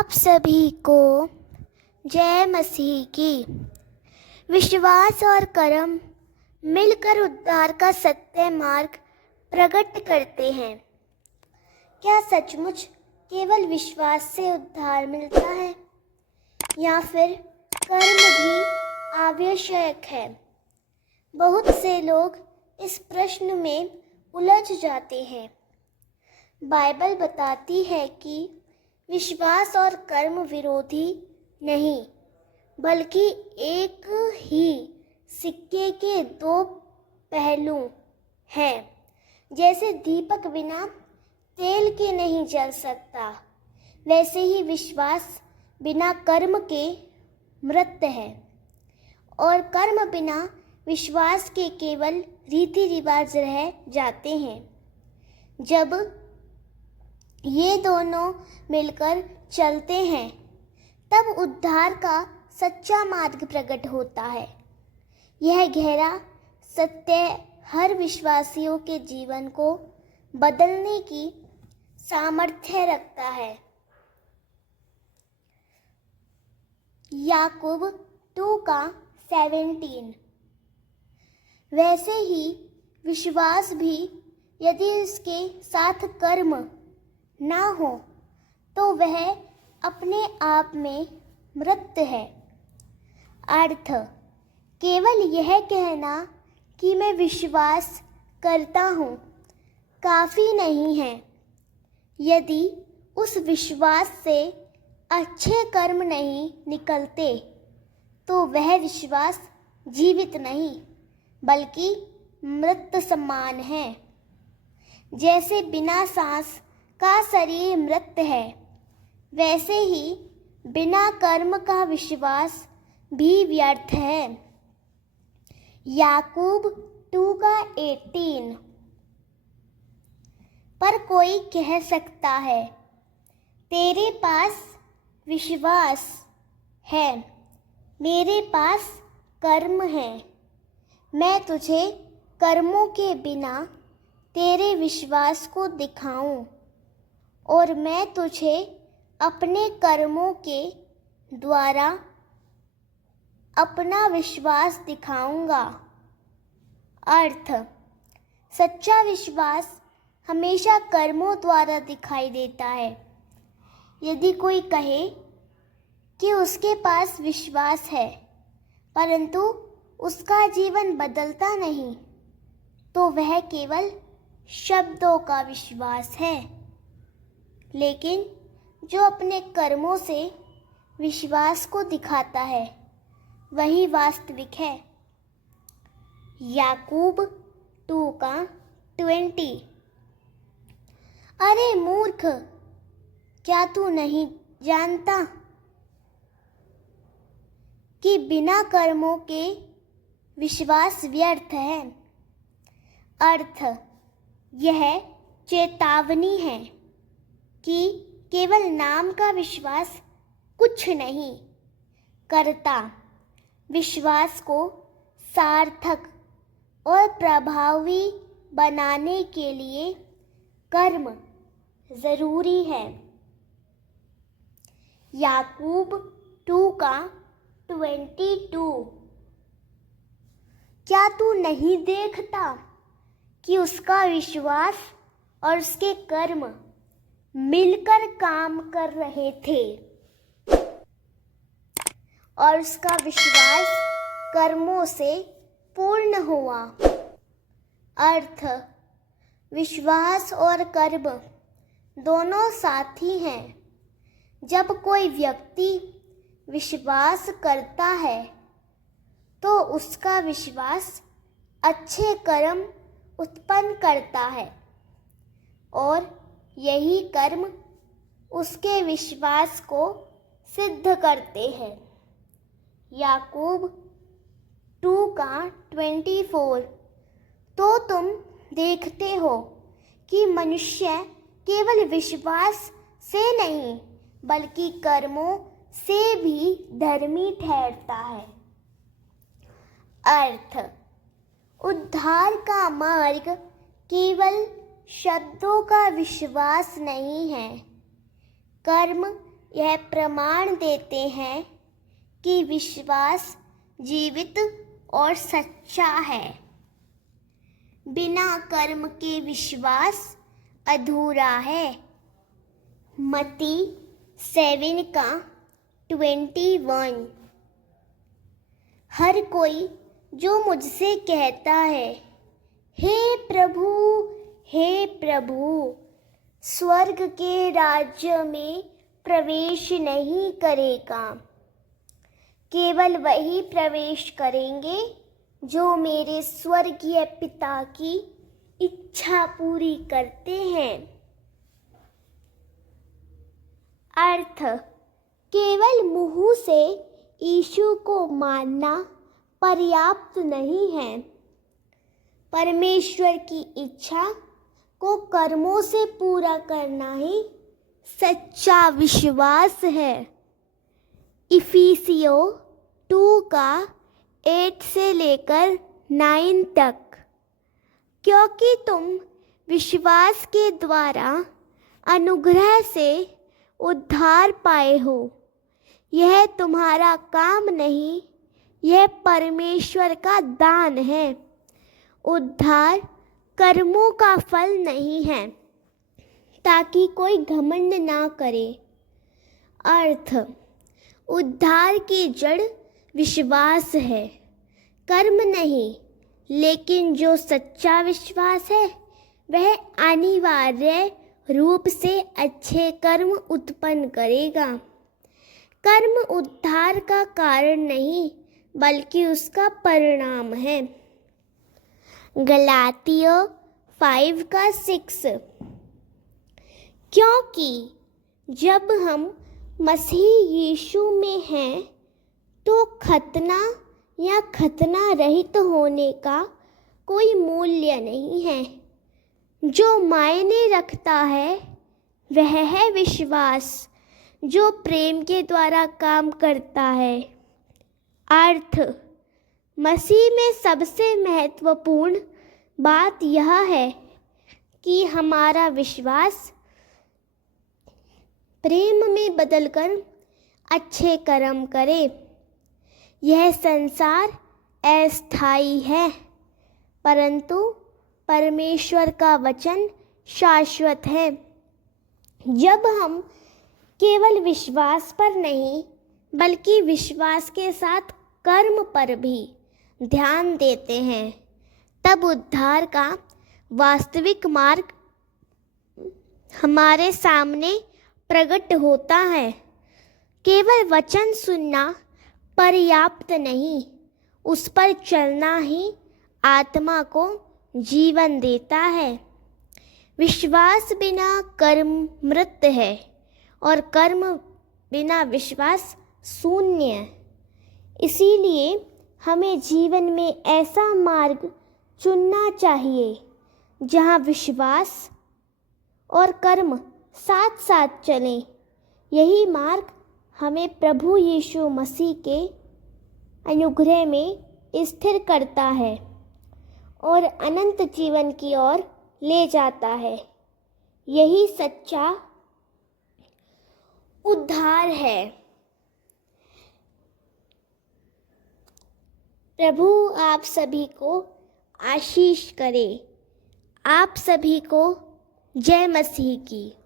आप सभी को जय मसीह की। विश्वास और कर्म मिलकर उद्धार का सत्य मार्ग प्रकट करते हैं। क्या सचमुच केवल विश्वास से उद्धार मिलता है या फिर कर्म भी आवश्यक है? बहुत से लोग इस प्रश्न में उलझ जाते हैं। बाइबल बताती है कि विश्वास और कर्म विरोधी नहीं, बल्कि एक ही सिक्के के दो पहलू हैं। जैसे दीपक बिना तेल के नहीं जल सकता, वैसे ही विश्वास बिना कर्म के मृत है और कर्म बिना विश्वास के केवल रीति रिवाज रह जाते हैं। जब ये दोनों मिलकर चलते हैं तब उद्धार का सच्चा मार्ग प्रकट होता है। यह गहरा सत्य हर विश्वासियों के जीवन को बदलने की सामर्थ्य रखता है। याकूब 2:17। वैसे ही विश्वास भी यदि इसके साथ कर्म ना हो तो वह अपने आप में मृत है। अर्थ केवल यह कहना कि मैं विश्वास करता हूँ काफ़ी नहीं है। यदि उस विश्वास से अच्छे कर्म नहीं निकलते तो वह विश्वास जीवित नहीं बल्कि मृत समान है। जैसे बिना सांस का शरीर मृत है, वैसे ही बिना कर्म का विश्वास भी व्यर्थ है। याकूब 2:18। पर कोई कह सकता है, तेरे पास विश्वास है, मेरे पास कर्म है। मैं तुझे कर्मों के बिना तेरे विश्वास को दिखाऊं और मैं तुझे अपने कर्मों के द्वारा अपना विश्वास दिखाऊंगा। अर्थ सच्चा विश्वास हमेशा कर्मों द्वारा दिखाई देता है। यदि कोई कहे कि उसके पास विश्वास है परंतु उसका जीवन बदलता नहीं, तो वह केवल शब्दों का विश्वास है। लेकिन जो अपने कर्मों से विश्वास को दिखाता है वही वास्तविक है। याकूब 2:20। अरे मूर्ख, क्या तू नहीं जानता कि बिना कर्मों के विश्वास व्यर्थ है? अर्थ यह चेतावनी है कि केवल नाम का विश्वास कुछ नहीं करता। विश्वास को सार्थक और प्रभावी बनाने के लिए कर्म जरूरी है। याकूब 2:22। क्या तू नहीं देखता कि उसका विश्वास और उसके कर्म मिलकर काम कर रहे थे और उसका विश्वास कर्मों से पूर्ण हुआ? अर्थ विश्वास और कर्म दोनों साथी हैं। जब कोई व्यक्ति विश्वास करता है तो उसका विश्वास अच्छे कर्म उत्पन्न करता है और यही कर्म उसके विश्वास को सिद्ध करते हैं। याकूब 2:24। तो तुम देखते हो कि मनुष्य केवल विश्वास से नहीं बल्कि कर्मों से भी धर्मी ठहरता है। अर्थ उद्धार का मार्ग केवल शब्दों का विश्वास नहीं है, कर्म यह प्रमाण देते हैं कि विश्वास जीवित और सच्चा है। बिना कर्म के विश्वास अधूरा है। मत्ती 7:21। हर कोई जो मुझसे कहता है, हे प्रभु, हे प्रभु, स्वर्ग के राज्य में प्रवेश नहीं करेगा। केवल वही प्रवेश करेंगे जो मेरे स्वर्गीय पिता की इच्छा पूरी करते हैं। अर्थ: केवल मुंह से यीशु को मानना पर्याप्त नहीं है। परमेश्वर की इच्छा को कर्मों से पूरा करना ही सच्चा विश्वास है। इफिसियों 2 का 8 से लेकर 9 तक। क्योंकि तुम विश्वास के द्वारा अनुग्रह से उद्धार पाए हो। यह तुम्हारा काम नहीं, यह परमेश्वर का दान है। उद्धार कर्मों का फल नहीं है, ताकि कोई घमंड ना करे। अर्थ: उद्धार की जड़ विश्वास है, कर्म नहीं। लेकिन जो सच्चा विश्वास है वह अनिवार्य रूप से अच्छे कर्म उत्पन्न करेगा। कर्म उद्धार का कारण नहीं, बल्कि उसका परिणाम है। गलातियों 5 का 6। क्योंकि जब हम मसीह यीशु में हैं तो खतना या खतना रहित होने का कोई मूल्य नहीं है। जो मायने रखता है वह है विश्वास, जो प्रेम के द्वारा काम करता है। अर्थ: मसीह में सबसे महत्वपूर्ण बात यह है कि हमारा विश्वास प्रेम में बदलकर अच्छे कर्म करे। यह संसार अस्थायी है, परंतु परमेश्वर का वचन शाश्वत है। जब हम केवल विश्वास पर नहीं, बल्कि विश्वास के साथ कर्म पर भी ध्यान देते हैं, तब उद्धार का वास्तविक मार्ग हमारे सामने प्रकट होता है। केवल वचन सुनना पर्याप्त नहीं, उस पर चलना ही आत्मा को जीवन देता है। विश्वास बिना कर्म मृत है और कर्म बिना विश्वास शून्य। इसीलिए हमें जीवन में ऐसा मार्ग चुनना चाहिए जहाँ विश्वास और कर्म साथ साथ चलें। यही मार्ग हमें प्रभु यीशु मसीह के अनुग्रह में स्थिर करता है और अनंत जीवन की ओर ले जाता है। यही सच्चा उद्धार है। प्रभु आप सभी को आशीष करे। आप सभी को जय मसीह की।